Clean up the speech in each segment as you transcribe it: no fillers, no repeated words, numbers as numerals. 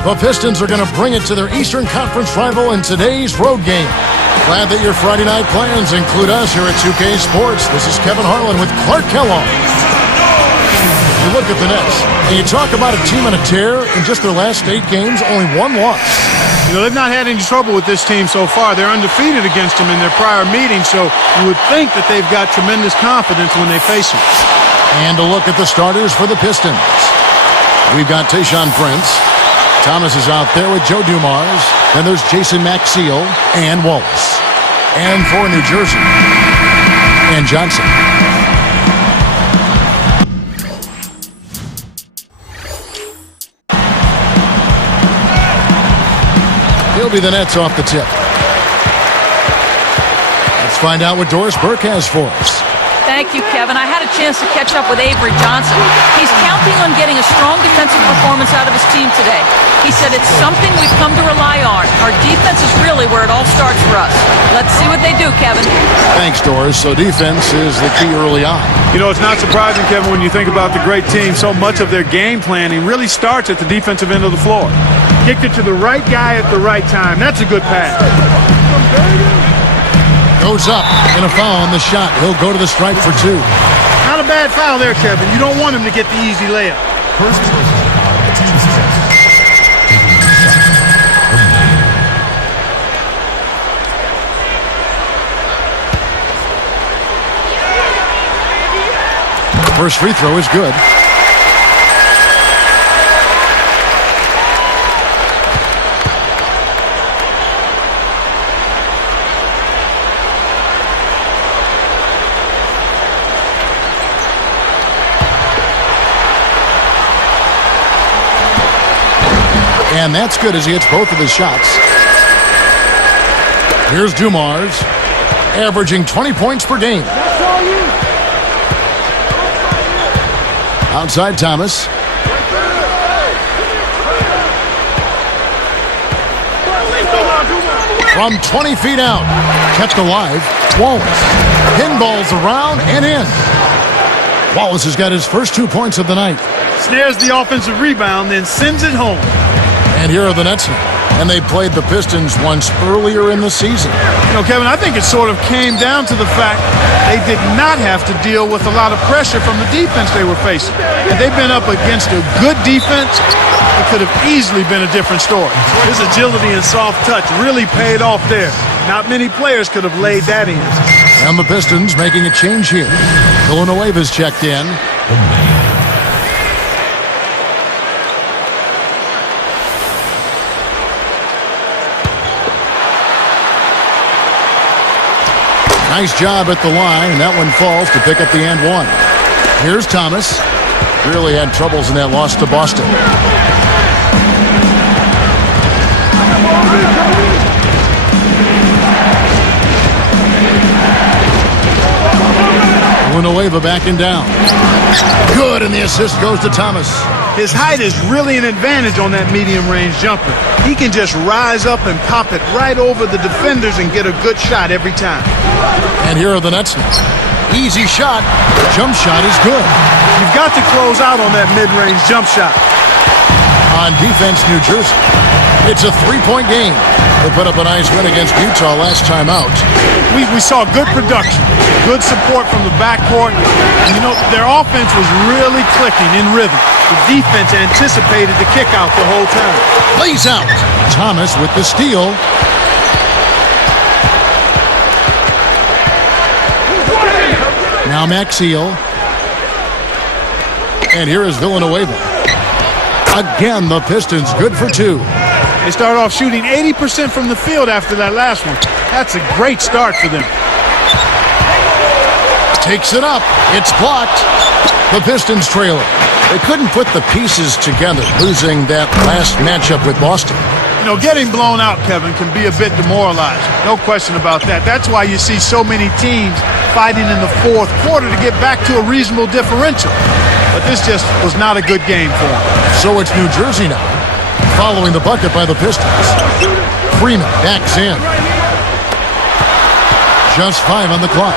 The Pistons are going to bring it to their Eastern Conference rival in today's road game. Glad that your Friday night plans include us here at 2K Sports. This is Kevin Harlan with Clark Kellogg. You look at the Nets, and you talk about a team on a tear. In just their last 8 games, only 1 loss. You know, they've not had any trouble with this team so far. They're undefeated against them in their prior meetings, so you would think that they've got tremendous confidence when they face them. And a look at the starters for the Pistons. We've got Tayshaun Prince. Thomas is out there with Joe Dumars. Then there's Jason Maxiell and Wallace. And for New Jersey, and Johnson. He'll be the Nets off the tip. Let's find out what Doris Burke has for us. Thank you, Kevin. I had a chance to catch up with Avery Johnson. He's counting on getting a strong defensive performance out of his team today. He said it's something we've come to rely on. Our defense is really where it all starts for us. Let's see what they do, Kevin. Thanks, Doris. So defense is the key early on. You know, it's not surprising, Kevin, when you think about the great team. So much of their game planning really starts at the defensive end of the floor. Kicked it to the right guy at the right time. That's a good pass. Goes up, and a foul on the shot. He'll go to the stripe for 2. Not a bad foul there, Kevin. You don't want him to get the easy layup. First free throw is good. And that's good as he hits both of his shots. Here's Dumars, averaging 20 points per game. Outside Thomas. From 20 feet out. Kept alive. Wallace. Pinballs around and in. Wallace has got his first 2 points of the night. Snares the offensive rebound, then sends it home. And here are the Nets. And they played the Pistons once earlier in the season. You know, Kevin, I think it sort of came down to the fact they did not have to deal with a lot of pressure from the defense they were facing. And they've been up against a good defense. It could have easily been a different story. His agility and soft touch really paid off there. Not many players could have laid that in. And the Pistons making a change here. Villanueva's checked in. Nice job at the line, and that one falls to pick up the and 1. Here's Thomas. Really had troubles in that loss to Boston. Villanueva backing down. Good, and the assist goes to Thomas. His height is really an advantage on that medium-range jumper. He can just rise up and pop it right over the defenders and get a good shot every time. And here are the Nets. Easy shot. Jump shot is good. You've got to close out on that mid-range jump shot. On defense, New Jersey. It's a 3-point game. They put up a nice win against Utah last time out. We saw good production, good support from the backcourt. And, you know, their offense was really clicking in rhythm. The defense anticipated the kick out the whole time. Lays out. Thomas with the steal. Now Maxiell. And here is Villanueva. Again, the Pistons good for 2. They start off shooting 80% from the field after that last one. That's a great start for them. Takes it up. It's blocked. The Pistons trailing. They couldn't put the pieces together, losing that last matchup with Boston. You know, getting blown out, Kevin, can be a bit demoralizing. No question about that. That's why you see so many teams fighting in the fourth quarter to get back to a reasonable differential. But this just was not a good game for them. So it's New Jersey now, following the bucket by the Pistons. Freeman backs in. Just 5 on the clock.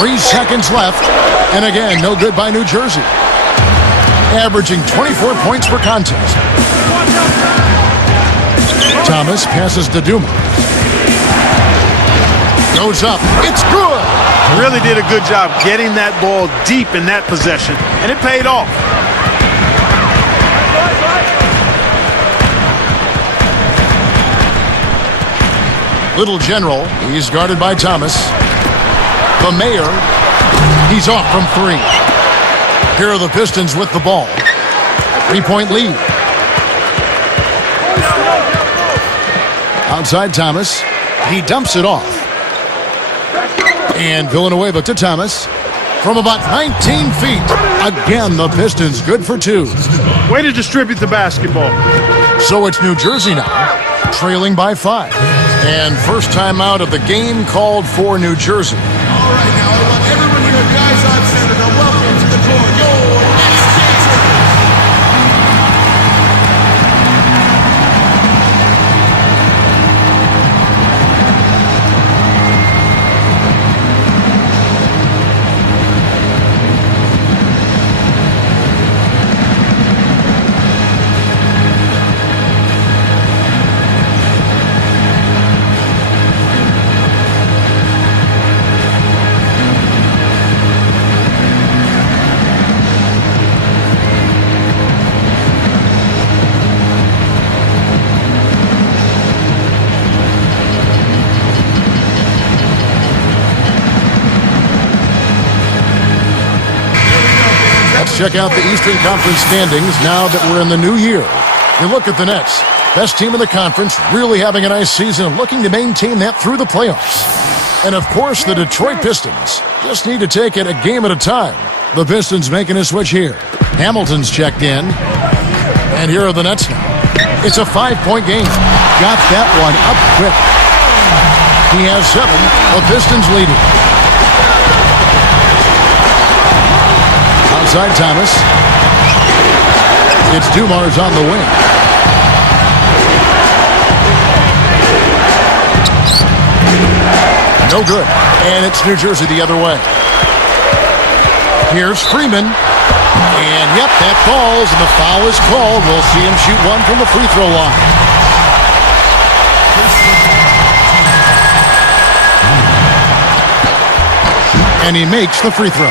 3 seconds left. And again, no good by New Jersey. averaging 24 points per contest. Thomas passes to Dumars. Goes up. It's good. Really did a good job getting that ball deep in that possession, and it paid off. Little General, he's guarded by Thomas. The Mayor, he's off from three. Here are the Pistons with the ball. 3-point lead. Outside Thomas, he dumps it off. And Villanueva to Thomas from about 19 feet. Again, the Pistons good for two. Way to distribute the basketball. So it's New Jersey now, trailing by 5. And first time out of the game called for New Jersey. All right, now I want everyone here, guys on center, to welcome to the court your next champion. Check out the Eastern Conference standings now that we're in the new year. You look at the Nets, best team in the conference, really having a nice season and looking to maintain that through the playoffs. And of course, the Detroit Pistons just need to take it a game at a time. The Pistons making a switch here. Hamilton's checked in. And here are the Nets now. It's a 5-point game. Got that one up quick. He has 7. The Pistons leading. Outside Thomas. It's Dumars on the wing. No good. And it's New Jersey the other way. Here's Freeman. And yep, that falls, and the foul is called. We'll see him shoot one from the free throw line. And he makes the free throw.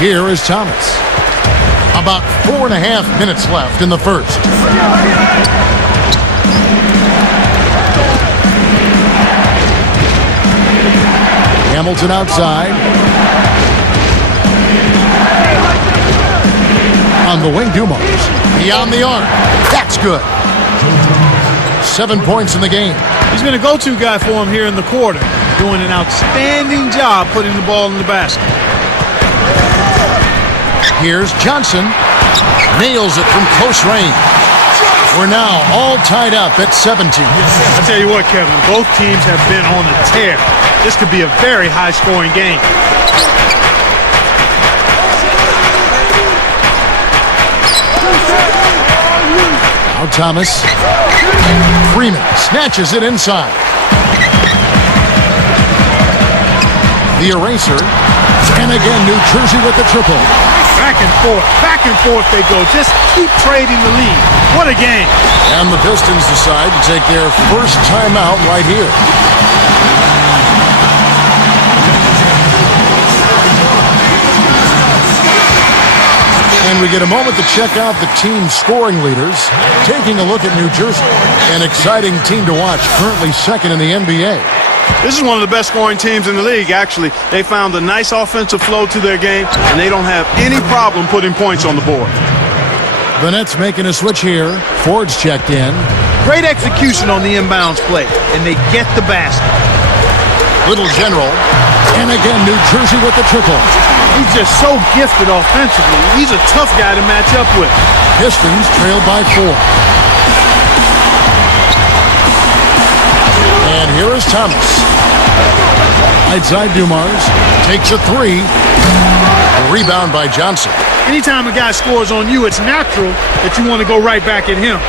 Here is Thomas. About 4.5 minutes left in the first. Hamilton outside. On the wing, Dumars. Beyond the arc. That's good. 7 points in the game. He's been a go-to guy for him here in the quarter, doing an outstanding job putting the ball in the basket. Here's Johnson. Nails it from close range. We're now all tied up at 17. I tell you what, Kevin, both teams have been on a tear. This could be a very high-scoring game. Now Thomas. Freeman snatches it inside. The eraser. And again, New Jersey with the triple. Back and forth they go. Just keep trading the lead. What a game. And the Pistons decide to take their first timeout right here. And we get a moment to check out the team's scoring leaders. Taking a look at New Jersey, an exciting team to watch, currently second in the NBA. This is one of the best scoring teams in the league, actually. They found a nice offensive flow to their game, and they don't have any problem putting points on the board. The Nets making a switch here. Ford's checked in. Great execution on the inbounds play, and they get the basket. Little General. And again, New Jersey with the triple. He's just so gifted offensively. He's a tough guy to match up with. Pistons trailed by 4. And here is Thomas. Outside Dumars. Takes a 3. A rebound by Johnson. Anytime a guy scores on you, it's natural that you want to go right back at him.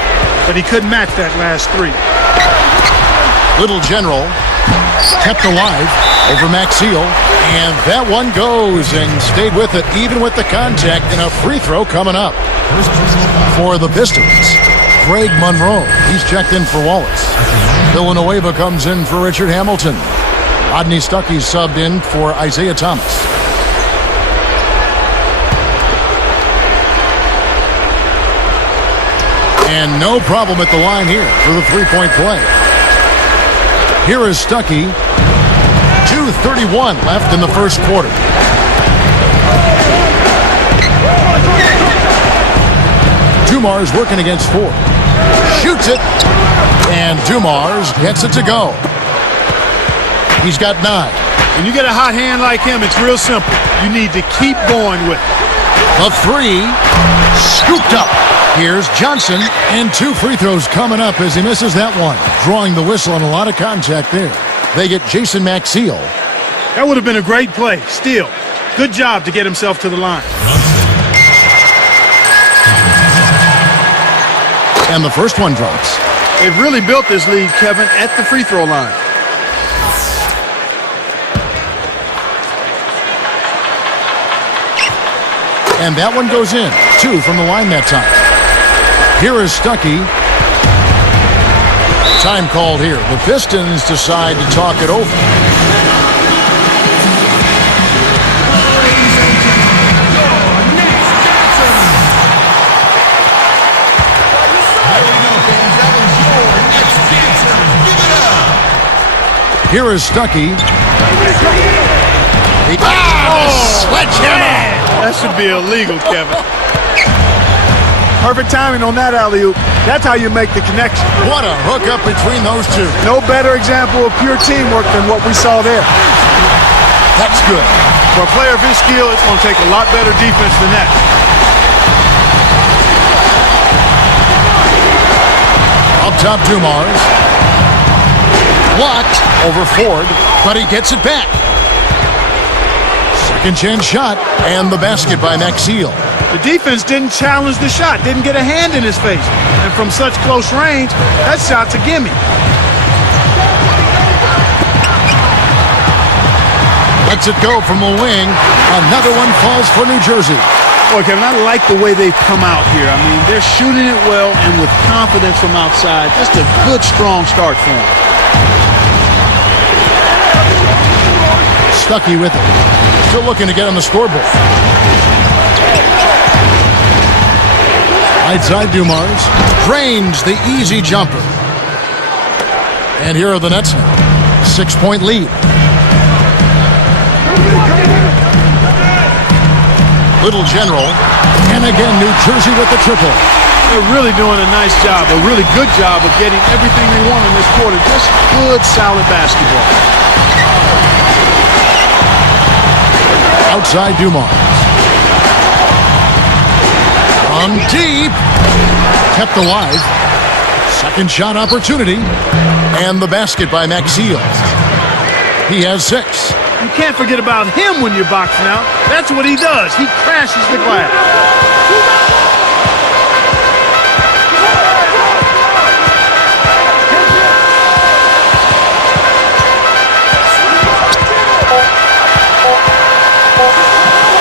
But he couldn't match that last 3. Little General. Kept alive. over Maxiel. And that one goes and stayed with it, even with the contact, and a free throw coming up. For the Pistons, Greg Monroe. He's checked in for Wallace. Villanueva comes in for Richard Hamilton. Rodney Stuckey subbed in for Isaiah Thomas. And no problem at the line here for the three-point play. Here is Stuckey. 2:31 left in the first quarter. Dumars working against Ford. Shoots it. And Dumars gets it to go. He's got 9. When you get a hot hand like him, it's real simple. You need to keep going with it. The 3. Scooped up. Here's Johnson. And 2 free throws coming up as he misses that one. Drawing the whistle on a lot of contact there. They get Jason Maxiel. That would have been a great play. Still, good job to get himself to the line. And the first one drops. They've really built this lead, Kevin, at the free throw line. And that one goes in. 2 from the line that time. Here is Stuckey. Time called here. The Pistons decide to talk it over. Here is Stuckey. Sledgehammer! That should be illegal, Kevin. Perfect timing on that alley-oop. That's how you make the connection. What a hookup between those two. No better example of pure teamwork than what we saw there. That's good. For a player of his skill, it's going to take a lot better defense than that. Up top, Dumars. Blocked over Ford, but he gets it back. Second chance shot, and the basket by Maxiel. The defense didn't challenge the shot, didn't get a hand in his face. And from such close range, that shot's a gimme. Lets it go from the wing. Another one falls for New Jersey. Boy, Kevin, I like the way they've come out here. I mean, they're shooting it well and with confidence from outside. Just a good, strong start for them. Stuckey with it. Still looking to get on the scoreboard. Right side, Dumars. Drains the easy jumper. And here are the Nets now. 6-point lead. Little General. And again, New Jersey with the triple. They're really doing a nice job, a really good job of getting everything they want in this quarter. Just good, solid basketball. Outside Dumars. From deep. Kept alive. Second shot opportunity. And the basket by Maxiel. He has 6. You can't forget about him when you're boxing out. That's what he does. He crashes the glass.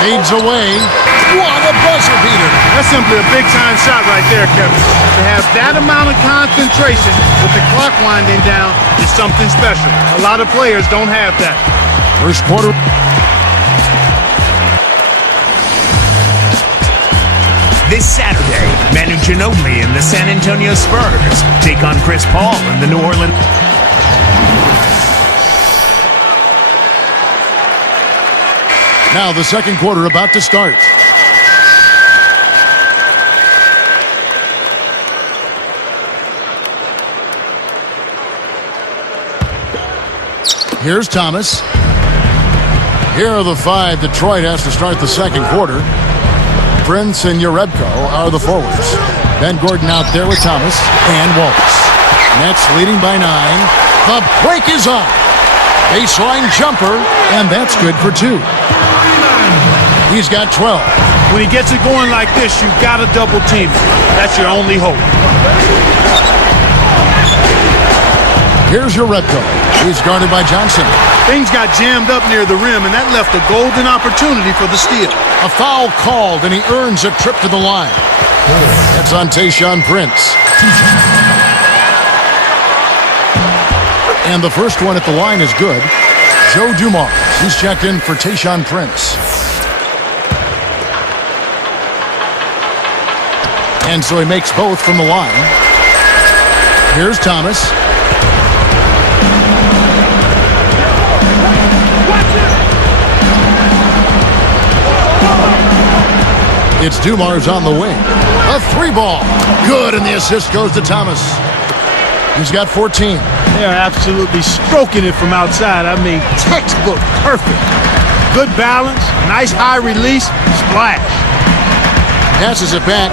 Fades away. What a buzzer beater. That's simply a big-time shot right there, Kevin. To have that amount of concentration with the clock winding down is something special. A lot of players don't have that. First quarter. This Saturday, Manu Ginobili and the San Antonio Spurs take on Chris Paul and the New Orleans. Now the second quarter about to start. Here's Thomas. Here are the 5 Detroit has to start the second quarter. Prince and Urebko are the forwards. Ben Gordon out there with Thomas and Wallace. Nets leading by 9. The break is on. Baseline jumper, and that's good for 2. He's got 12. When he gets it going like this, you got to double team him. That's your only hope. Here's your Redco. He's guarded by Johnson. Things got jammed up near the rim, and that left a golden opportunity for the steal. A foul called, and he earns a trip to the line. That's on Tayshaun Prince. And the first one at the line is good. Joe Dumars. He's checked in for Tayshaun Prince. And so he makes both from the line. Here's Thomas. It's Dumars on the wing. A three ball. Good, and the assist goes to Thomas. He's got 14. They're absolutely stroking it from outside. I mean, textbook perfect. Good balance, nice high release, splash. Passes it back.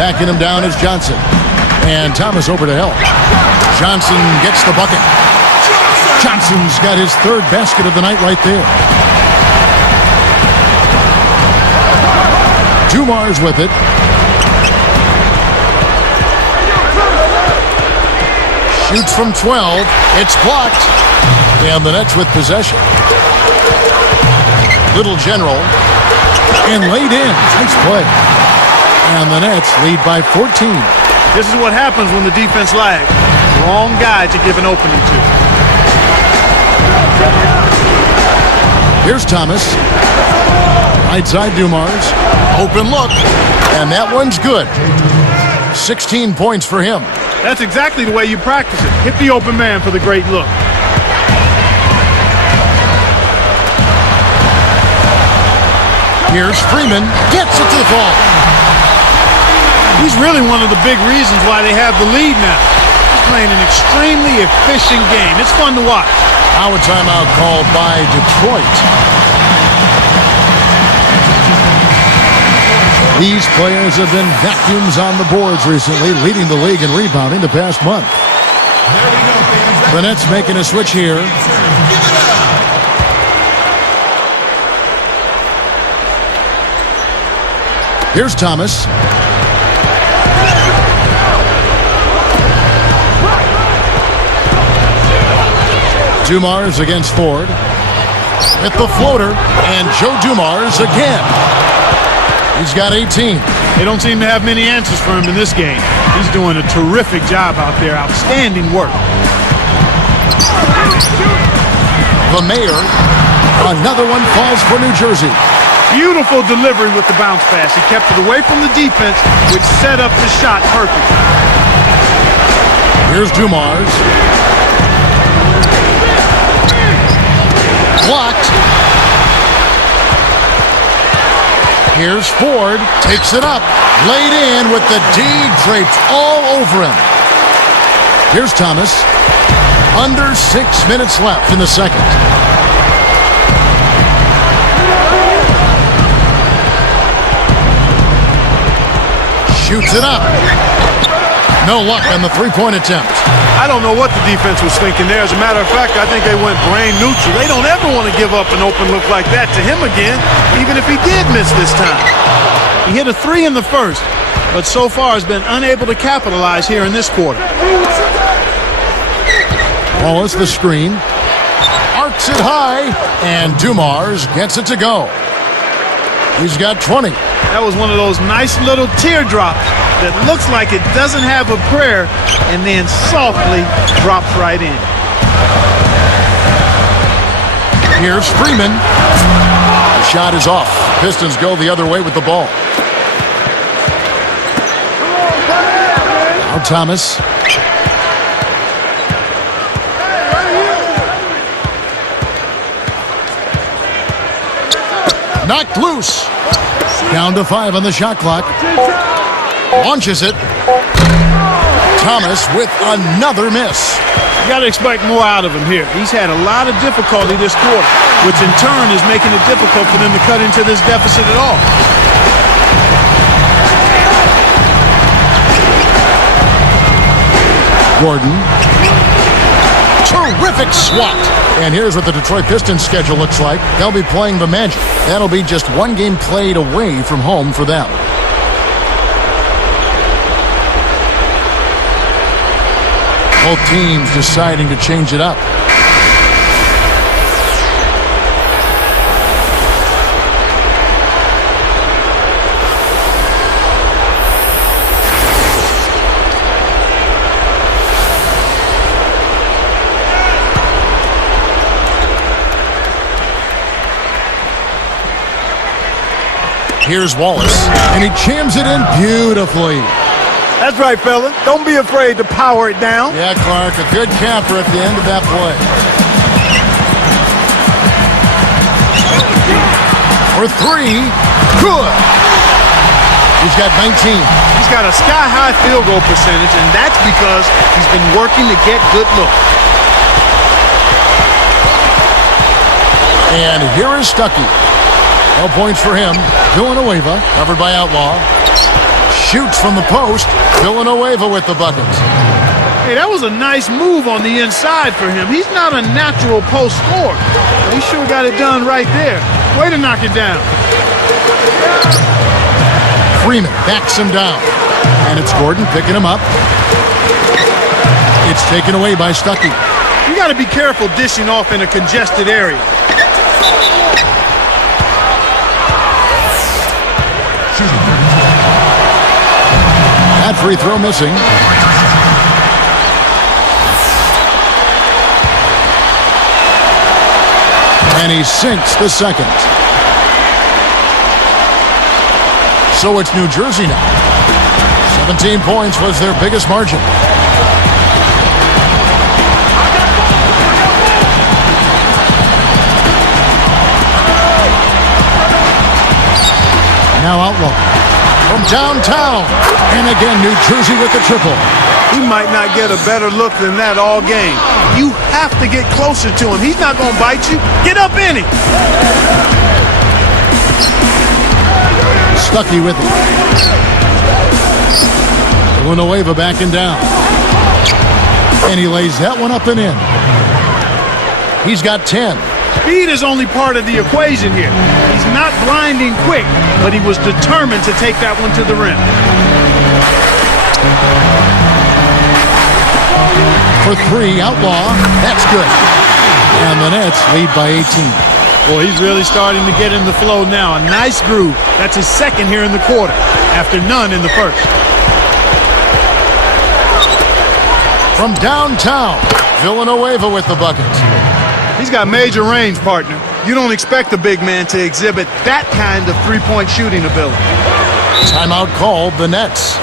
Backing him down is Johnson. And Thomas over to help. Johnson gets the bucket. Johnson's got his third basket of the night right there. Dumars with it. Shoots from 12. It's blocked. And the Nets with possession. Little general. And laid in. Nice play. And the Nets lead by 14. This is what happens when the defense lags. Wrong guy to give an opening to. Here's Thomas. Right side Dumars. Open look. And that one's good. 16 points for him. That's exactly the way you practice it. Hit the open man for the great look. Here's Freeman. Gets it to the ball. He's really one of the big reasons why they have the lead now. He's playing an extremely efficient game. It's fun to watch. Now a timeout called by Detroit. These players have been vacuums on the boards recently, leading the league in rebounding the past month. The Nets making a switch here. Here's Thomas. Dumars against Ford. Hit the floater, and Joe Dumars again. He's got 18. They don't seem to have many answers for him in this game. He's doing a terrific job out there. Outstanding work. The Mayor. Another one falls for New Jersey. Beautiful delivery with the bounce pass. He kept it away from the defense, which set up the shot perfectly. Here's Dumars. Blocked. Here's Ford. Takes it up. Laid in with the D draped all over him. Here's Thomas. Under 6 minutes left in the second. Shoots it up. No luck on the three-point attempt. I don't know what the defense was thinking there. As a matter of fact, I think they went brain neutral. They don't ever want to give up an open look like that to him again, even if he did miss this time. He hit a three in the first, but so far has been unable to capitalize here in this quarter. Wallace the screen. Arcs it high, and Dumars gets it to go. He's got 20. That was one of those nice little teardrops that looks like it doesn't have a prayer and then softly drops right in. Here's Freeman. The shot is off. Pistons go the other way with the ball. Now Thomas. Knocked loose. Down to 5 on the shot clock. Launches it. Thomas with another miss. You got to expect more out of him here. He's had a lot of difficulty this quarter, which in turn is making it difficult for them to cut into this deficit at all. Gordon. Terrific swat. And here's what the Detroit Pistons schedule looks like. They'll be playing the Magic. That'll be just one game played away from home for them. Both teams deciding to change it up. Here's Wallace, and he jams it in beautifully. That's right, fella. Don't be afraid to power it down. Yeah, Clark, a good capper at the end of that play. For three, good. He's got 19. He's got a sky-high field goal percentage, and that's because he's been working to get good looks. And here is Stuckey. No points for him. Villanueva, covered by Outlaw. Shoots from the post. Villanueva with the buckets. Hey, that was a nice move on the inside for him. He's not a natural post scorer. He sure got it done right there. Way to knock it down. Freeman backs him down. And it's Gordon picking him up. It's taken away by Stuckey. You got to be careful dishing off in a congested area. That free throw missing. And he sinks the second. So it's New Jersey now. 17 points was their biggest margin. Now Outlaw from downtown. And again, New Jersey with the triple. He might not get a better look than that all game. You have to get closer to him. He's not going to bite you. Get up in it. Stuckey with it. Villanueva backing down. And he lays that one up and in. He's got 10. Speed is only part of the equation here. He's not blinding quick, but he was determined to take that one to the rim. For three, Outlaw. That's good. And the Nets lead by 18. Boy, he's really starting to get in the flow now. A nice groove. That's his second here in the quarter, after none in the first. From downtown, Villanueva with the bucket. He's got major range, partner. You don't expect a big man to exhibit that kind of three-point shooting ability. Timeout called, the Nets.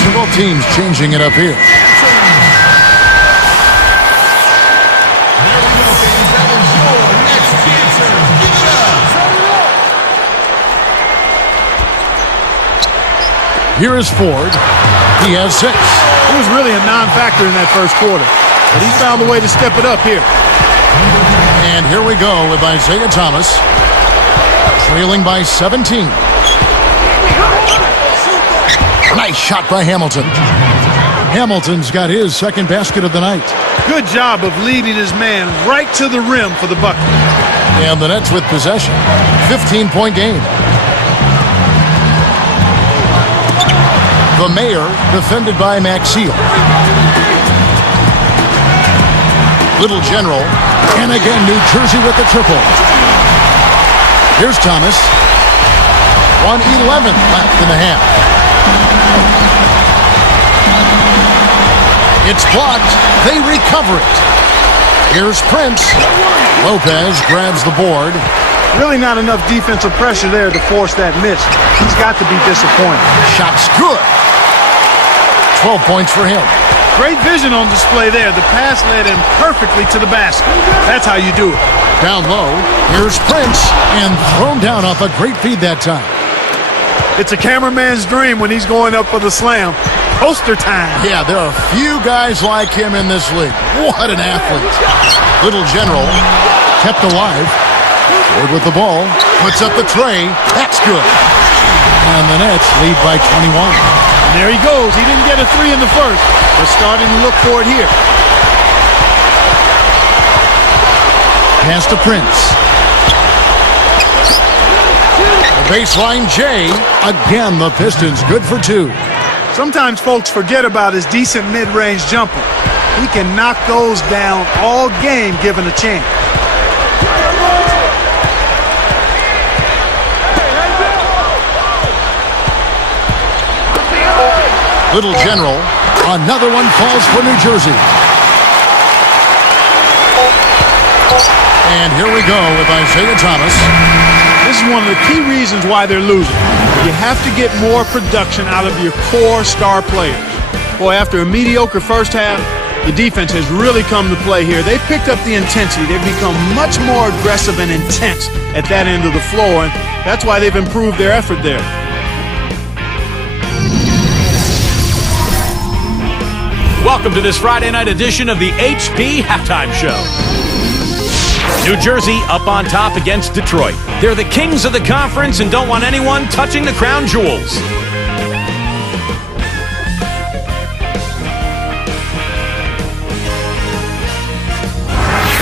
So both teams changing it up here. Here is Ford. He has 6. He was really a non-factor in that first quarter, but he's found a way to step it up here. And here we go with Isaiah Thomas, trailing by 17. Nice shot by Hamilton. Hamilton's got his second basket of the night. Good job of leading his man right to the rim for the bucket. And the Nets with possession. 15-point game. The Mayor defended by Maxiel. Little General. And again, New Jersey with the triple. Here's Thomas. 1:11 left in the half. It's blocked. They recover it. Here's Prince. Lopez grabs the board. Really not enough defensive pressure there to force that miss. He's got to be disappointed. Shot's good. 12 points for him. Great vision on display there. The pass led him perfectly to the basket. That's how you do it. Down low, here's Prince, and thrown down off a great feed that time. It's a cameraman's dream when he's going up for the slam. Poster time. Yeah, there are few guys like him in this league. What an athlete. Little General kept alive. Ford with the ball, puts up the tray. That's good. And the Nets lead by 21. And there he goes. He didn't get a three in the first. They're starting to look for it here. Pass to Prince. Baseline J. Again, the Pistons good for 2. Sometimes folks forget about his decent mid-range jumper. He can knock those down all game given a chance. Little General. Another one falls for New Jersey. And here we go with Isaiah Thomas. This is one of the key reasons why they're losing. You have to get more production out of your core star players. Boy, after a mediocre first half, the defense has really come to play here. They've picked up the intensity. They've become much more aggressive and intense at that end of the floor, and that's why they've improved their effort there. Welcome to this Friday night edition of the HP Halftime Show. New Jersey up on top against Detroit. They're the kings of the conference and don't want anyone touching the crown jewels.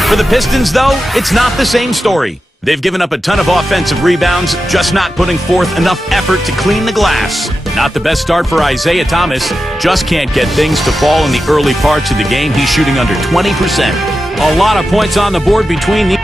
For the Pistons, though, it's not the same story. They've given up a ton of offensive rebounds, just not putting forth enough effort to clean the glass. Not the best start for Isaiah Thomas. Just can't get things to fall in the early parts of the game. He's shooting under 20%. A lot of points on the board between the...